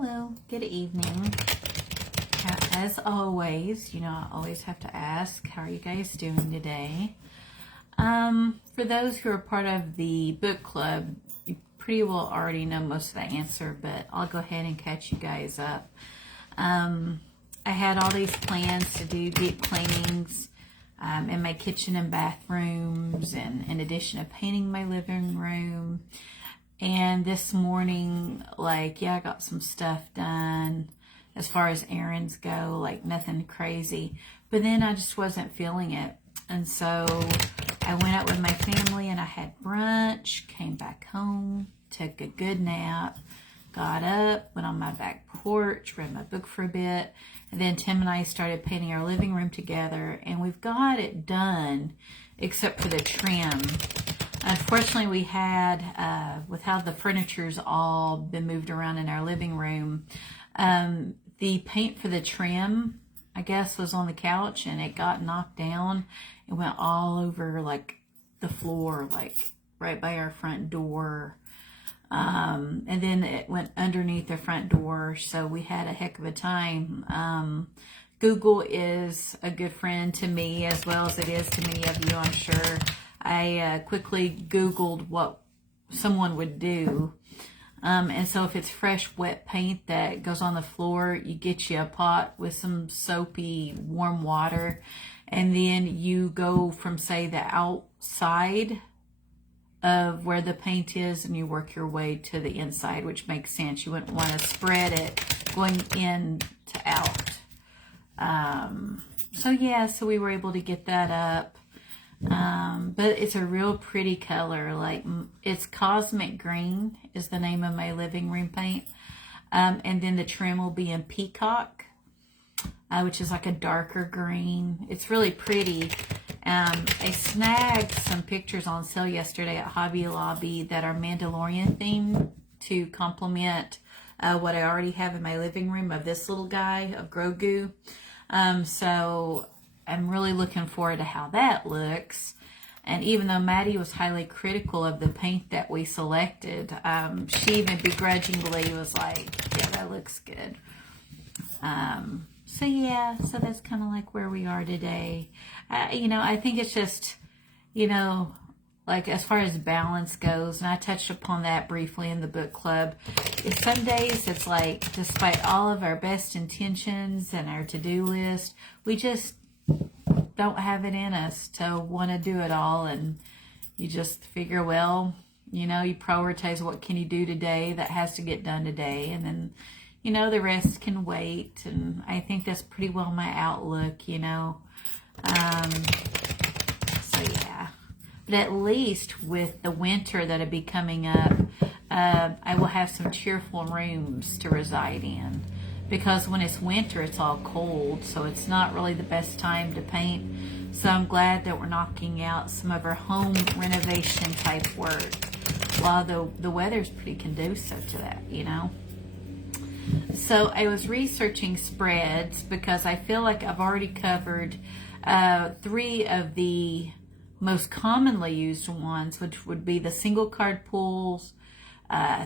Hello, good evening. As always, I always have to ask, how are you guys doing today? For those who are part of the book club, you pretty well already know most of the answer, but I'll go ahead and catch you guys up. I had all these plans to do deep cleanings in my kitchen and bathrooms, and in addition to painting my living room. And this morning, I got some stuff done as far as errands go, nothing crazy. But then I just wasn't feeling it. And so I went out with my family and I had brunch, came back home, took a good nap, got up, went on my back porch, read my book for a bit. And then Tim and I started painting our living room together, and we've got it done except for the trim. Unfortunately, we had, with how the furniture's all been moved around in our living room, the paint for the trim, I guess, was on the couch, and it got knocked down. It went all over, the floor, right by our front door. And then it went underneath the front door, so we had a heck of a time. Google is a good friend to me, as well as it is to many of you, I'm sure. I quickly Googled what someone would do. And so if it's fresh, wet paint that goes on the floor, you get you a pot with some soapy, warm water. And then you go from, say, the outside of where the paint is, and you work your way to the inside, which makes sense. You wouldn't want to spread it going in to out. So we were able to get that up. But it's a real pretty color. It's Cosmic Green is the name of my living room paint. And then the trim will be in Peacock, which is like a darker green. It's really pretty. I snagged some pictures on sale yesterday at Hobby Lobby that are Mandalorian themed to complement what I already have in my living room of this little guy, of Grogu. So I'm really looking forward to how that looks. And even though Maddie was highly critical of the paint that we selected, she even begrudgingly was like, yeah, that looks good. So that's kind of where we are today. I think it's just, as far as balance goes, and I touched upon that briefly in the book club, some days it's despite all of our best intentions and our to-do list, we just don't have it in us to want to do it all. And you just figure, well, you prioritize what can you do today that has to get done today. And then, the rest can wait. And I think that's pretty well my outlook, But at least with the winter that'll be coming up, I will have some cheerful rooms to reside in. Because when it's winter, it's all cold, so it's not really the best time to paint. So I'm glad that we're knocking out some of our home renovation type work, while the weather's pretty conducive to that, So I was researching spreads because I feel like I've already covered 3 of the most commonly used ones, which would be the single card pulls,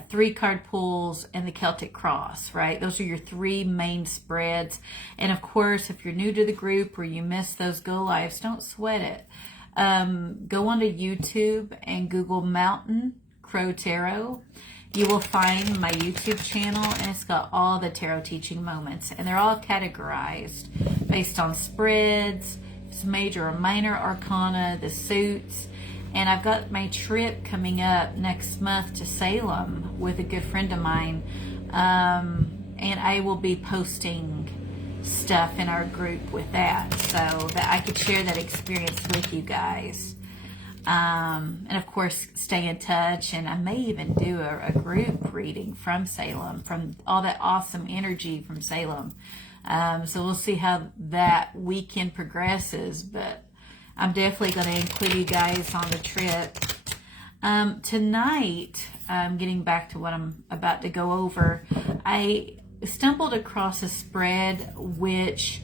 3 card pulls, and the Celtic Cross, right? Those are your 3 main spreads. And of course, if you're new to the group or you miss those go lives, don't sweat it. Go onto YouTube and Google Mountain Crow Tarot. You will find my YouTube channel, and it's got all the tarot teaching moments, and they're all categorized based on spreads, major or minor arcana, the suits. And I've got my trip coming up next month to Salem with a good friend of mine. And I will be posting stuff in our group with that, so that I could share that experience with you guys. And of course, stay in touch. And I may even do a group reading from Salem, from all that awesome energy from Salem. So we'll see how that weekend progresses, but I'm definitely going to include you guys on the trip. Tonight, getting back to what I'm about to go over, I stumbled across a spread which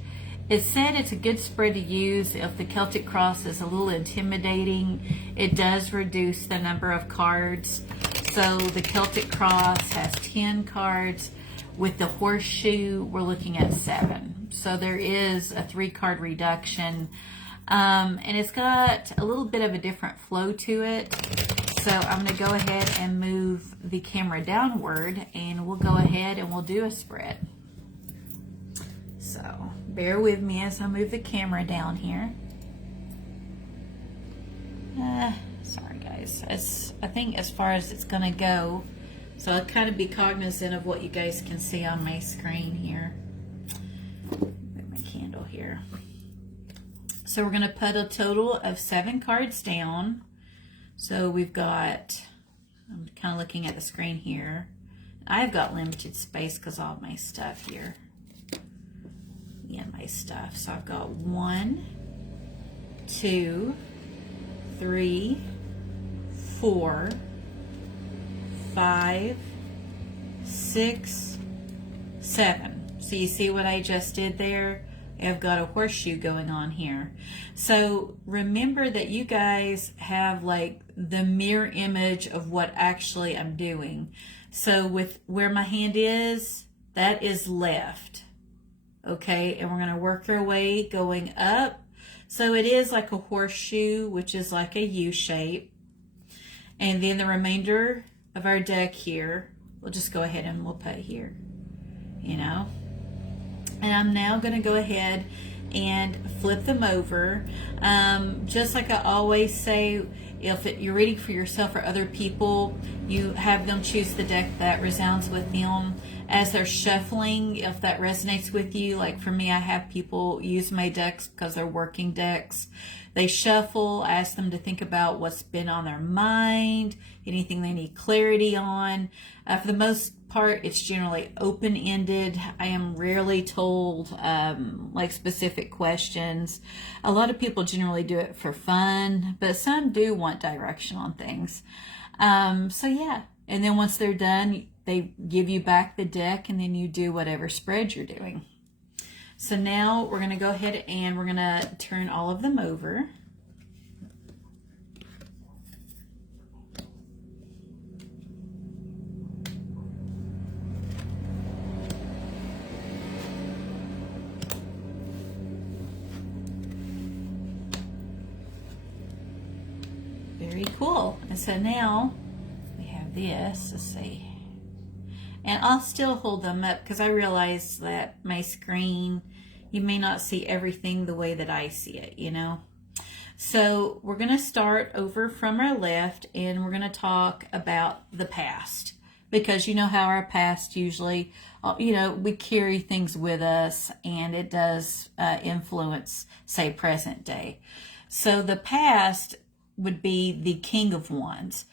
it said it's a good spread to use if the Celtic Cross is a little intimidating. It does reduce the number of cards. So the Celtic Cross has 10 cards, with the horseshoe, we're looking at 7. So there is a 3-card reduction. And it's got a little bit of a different flow to it. So I'm going to go ahead and move the camera downward, and we'll go ahead and we'll do a spread. So bear with me as I move the camera down here. Sorry guys, I think as far as it's going to go, so I'll kind of be cognizant of what you guys can see on my screen here. Put my candle here. So we're going to put a total of 7 cards down. So we've got, I'm kind of looking at the screen here. I've got limited space because all my stuff here. Yeah, my stuff. So I've got 1, 2, 3, 4, 5, 6, 7. So you see what I just did there? I've got a horseshoe going on here. So remember that you guys have like the mirror image of what actually I'm doing. So with where my hand is, that is left. Okay, and we're going to work our way going up. So it is like a horseshoe, which is like a U shape. And then the remainder of our deck here, we'll just go ahead and we'll put here, you know. And I'm now going to go ahead and flip them over. Just like I always say, if you're reading for yourself or other people, you have them choose the deck that resounds with them. As they're shuffling, if that resonates with you, like for me, I have people use my decks because they're working decks. They shuffle, ask them to think about what's been on their mind, anything they need clarity on. For the most part, it's generally open-ended. I am rarely told like specific questions. A lot of people generally do it for fun, but some do want direction on things. So yeah, and then once they're done, they give you back the deck, and then you do whatever spread you're doing. So now we're going to go ahead and we're going to turn all of them over. Very cool. And so now we have this. Let's see. And I'll still hold them up because I realize that my screen, you may not see everything the way that I see it, you know. So we're going to start over from our left, and we're going to talk about the past, because you know how our past usually, you know, we carry things with us, and it does influence, say, present day. So the past would be the King of Wands.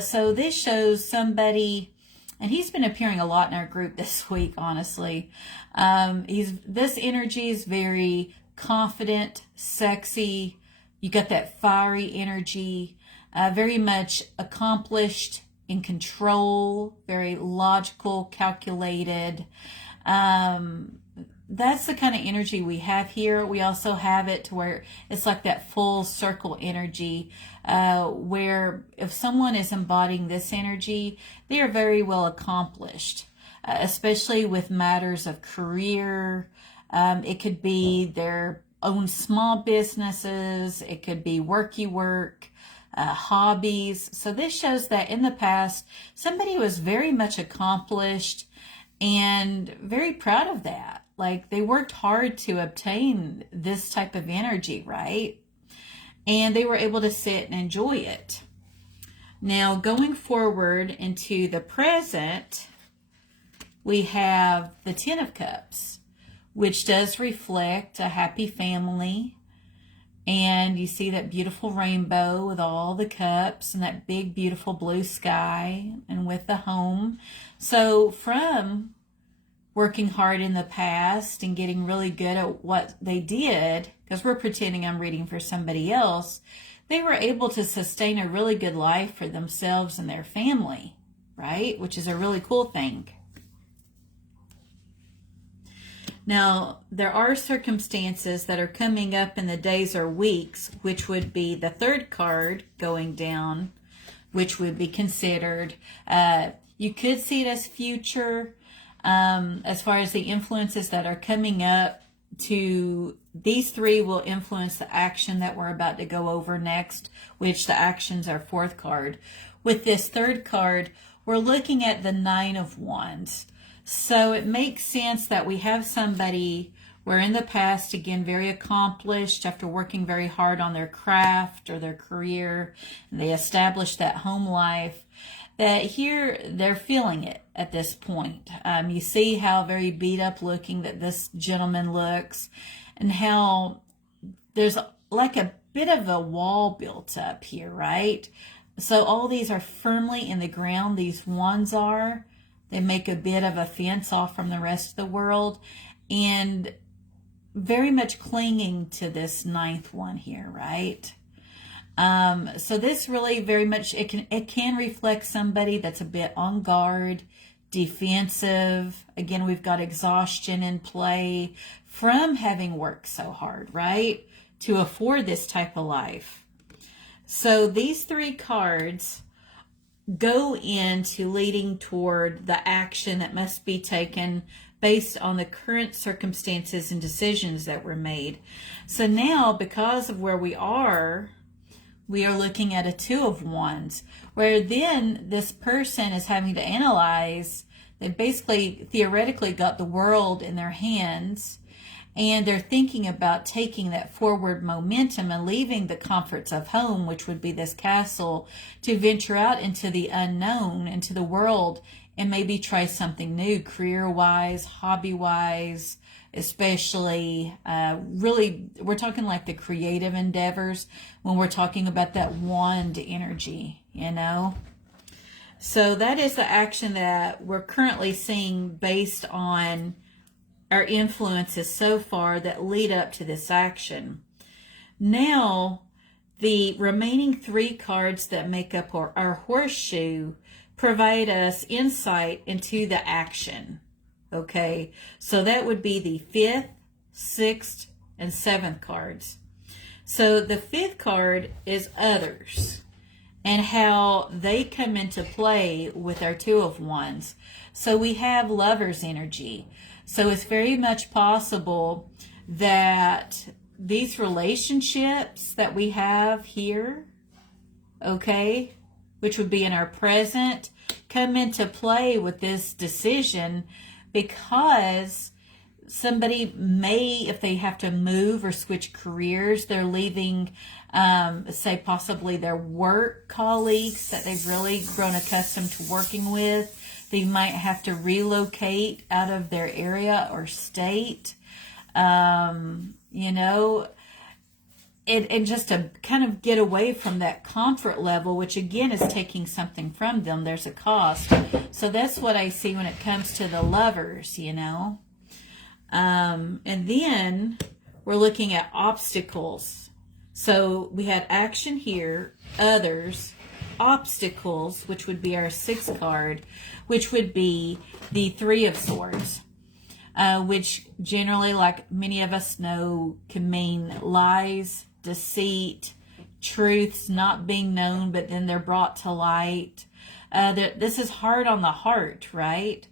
So this shows somebody, and he's been appearing a lot in our group this week, honestly. This energy is very confident, sexy. You got that fiery energy, very much accomplished, in control, very logical, calculated. That's the kind of energy we have here. We also have it to where it's like that full circle energy, where if someone is embodying this energy, they are very well accomplished, especially with matters of career. It could be their own small businesses. It could be worky work, hobbies. So this shows that in the past, somebody was very much accomplished and very proud of that. Like they worked hard to obtain this type of energy, right? And they were able to sit and enjoy it. Now, going forward into the present, we have the Ten of Cups, which does reflect a happy family. And you see that beautiful rainbow with all the cups and that big, beautiful blue sky and with the home. So from working hard in the past and getting really good at what they did, because we're pretending I'm reading for somebody else, they were able to sustain a really good life for themselves and their family, right? Which is a really cool thing. Now, there are circumstances that are coming up in the days or weeks, which would be the third card going down, which would be considered, you could see it as future. As far as the influences that are coming up, to these three will influence the action that we're about to go over next, which the actions are fourth card. With this third card, we're looking at the Nine of Wands. So it makes sense that we have somebody where in the past, again, very accomplished after working very hard on their craft or their career, and they established that home life, that here they're feeling it at this point. You see how very beat up looking that this gentleman looks, and how there's like a bit of a wall built up here, right? So all these are firmly in the ground. These wands are. They make a bit of a fence off from the rest of the world, and very much clinging to this ninth one here, right? So this really very much, it can reflect somebody that's a bit on guard, defensive. Again, we've got exhaustion in play from having worked so hard, right, to afford this type of life. So these three cards go into leading toward the action that must be taken based on the current circumstances and decisions that were made. So now, because of where we are looking at a Two of Wands, where then this person is having to analyze. They basically theoretically got the world in their hands, and they're thinking about taking that forward momentum and leaving the comforts of home, which would be this castle, to venture out into the unknown, into the world, and maybe try something new, career-wise, hobby-wise, especially. Really, we're talking like the creative endeavors when we're talking about that wand energy, you know. So that is the action that we're currently seeing based on our influences so far that lead up to this action. Now, the remaining three cards that make up our horseshoe provide us insight into the action. Okay, so that would be the 5th, 6th, and 7th cards. So the 5th card is others, and how they come into play with our Two of Wands. So we have Lover's energy. So it's very much possible that these relationships that we have here, okay, which would be in our present, come into play with this decision, because somebody may, if they have to move or switch careers, they're leaving, say, possibly their work colleagues that they've really grown accustomed to working with. They might have to relocate out of their area or state, you know, and just to kind of get away from that comfort level, which again is taking something from them. There's a cost. So that's what I see when it comes to the lovers, you know. And then we're looking at obstacles. So we had action here, others, obstacles, which would be our 6th card, which would be the Three of Swords, which generally, like many of us know, can mean lies, deceit, truths not being known, but then they're brought to light. This is hard on the heart, right?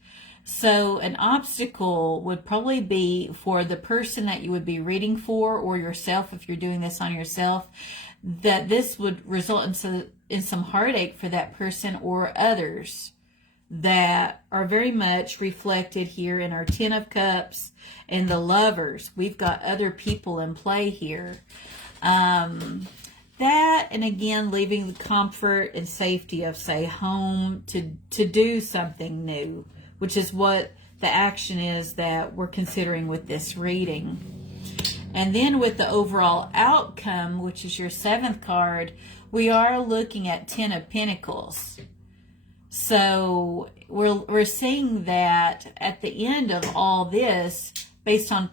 So an obstacle would probably be for the person that you would be reading for, or yourself if you're doing this on yourself, that this would result in some heartache for that person or others that are very much reflected here in our Ten of Cups and the Lovers. We've got other people in play here. That, and again, leaving the comfort and safety of, say, home to do something new, which is what the action is that we're considering with this reading. And then with the overall outcome, which is your 7th card, we are looking at 10 of Pentacles. So we're seeing that at the end of all this, based on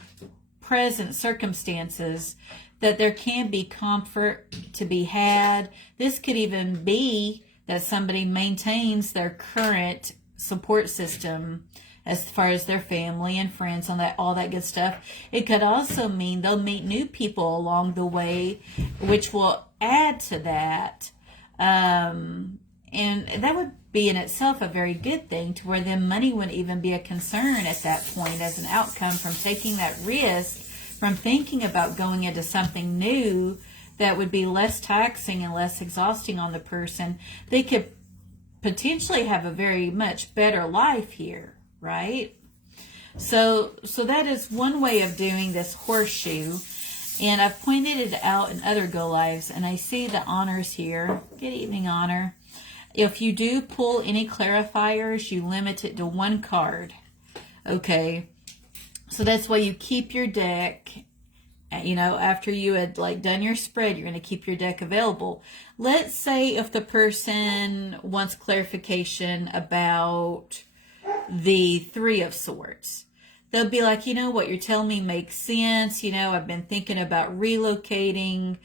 present circumstances, that there can be comfort to be had. This could even be that somebody maintains their current support system as far as their family and friends, on that, all that good stuff. It could also mean they'll meet new people along the way, which will add to that. And that would be in itself a very good thing, to where then money wouldn't even be a concern at that point as an outcome from taking that risk, from thinking about going into something new that would be less taxing and less exhausting on the person. They could potentially have a very much better life here, right? So that is one way of doing this horseshoe. And I've pointed it out in other Go Lives, and I see the honors here. Good evening, Honor. If you do pull any clarifiers, you limit it to one card. Okay. So that's why you keep your deck, you know, after you had like done your spread, you're going to keep your deck available. Let's say if the person wants clarification about the Three of Swords. They'll be like, you know, what you're telling me makes sense. You know, I've been thinking about relocating,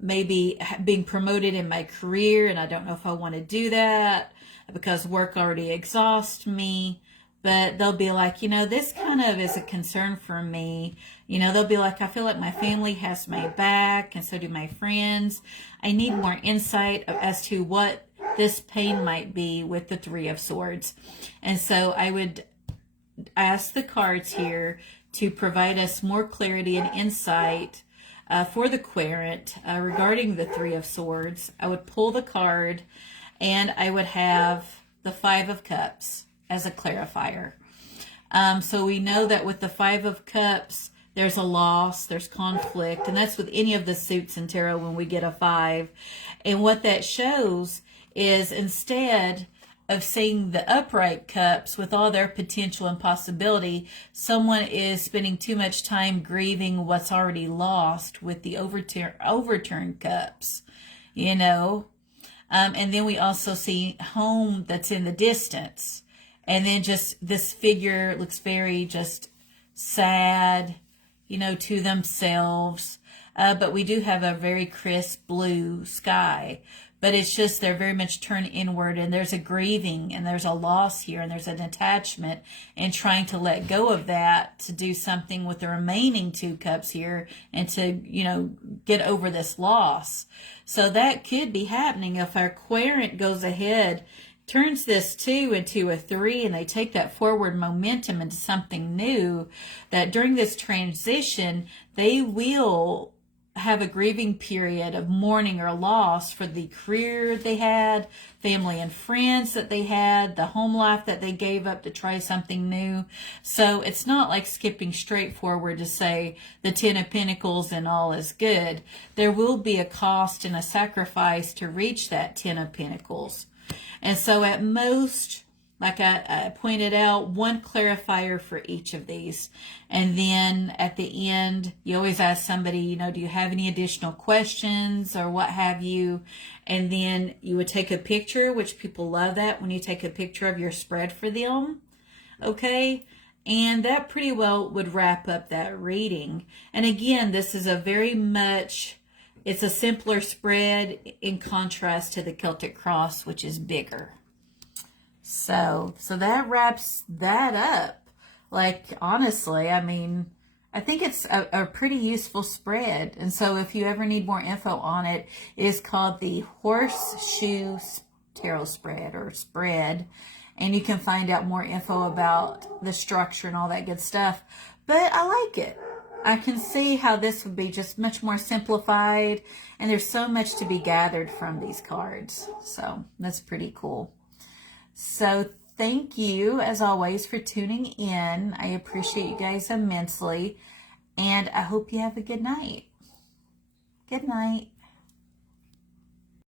maybe being promoted in my career, and I don't know if I want to do that because work already exhausts me. But they'll be like, you know, this kind of is a concern for me. You know, they'll be like, I feel like my family has my back, and so do my friends. I need more insight as to what this pain might be with the Three of Swords. And so I would ask the cards here to provide us more clarity and insight for the querent regarding the Three of Swords. I would pull the card, and I would have the Five of Cups as a clarifier. So we know that with the Five of Cups, there's a loss, there's conflict, and that's with any of the suits in tarot when we get a 5. And what that shows is, instead of seeing the upright cups with all their potential and possibility, someone is spending too much time grieving what's already lost with the overturned cups, you know. And then we also see home that's in the distance. And then just this figure looks very just sad, you know, to themselves. But we do have a very crisp blue sky. But it's just they're very much turned inward, and there's a grieving, and there's a loss here, and there's an attachment, and trying to let go of that to do something with the remaining 2 cups here, and to, you know, get over this loss. So that could be happening if our querent goes ahead, turns this 2 into a 3, and they take that forward momentum into something new, that during this transition, they will have a grieving period of mourning or loss for the career they had, family and friends that they had, the home life that they gave up to try something new. So it's not like skipping straight forward to say the 10 of Pentacles and all is good. There will be a cost and a sacrifice to reach that 10 of Pentacles. And so at most, like I pointed out, one clarifier for each of these. And then at the end, you always ask somebody, you know, do you have any additional questions or what have you? And then you would take a picture, which people love that when you take a picture of your spread for them. Okay? And that pretty well would wrap up that reading. And again, this is a very much, it's a simpler spread in contrast to the Celtic Cross, which is bigger. So that wraps that up. Like, honestly, I mean, I think it's a pretty useful spread. And so if you ever need more info on it, it is called the Horseshoe Tarot Spread, or spread. And you can find out more info about the structure and all that good stuff. But I like it. I can see how this would be just much more simplified. And there's so much to be gathered from these cards. So that's pretty cool. So thank you, as always, for tuning in. I appreciate you guys immensely, and I hope you have a good night. Good night.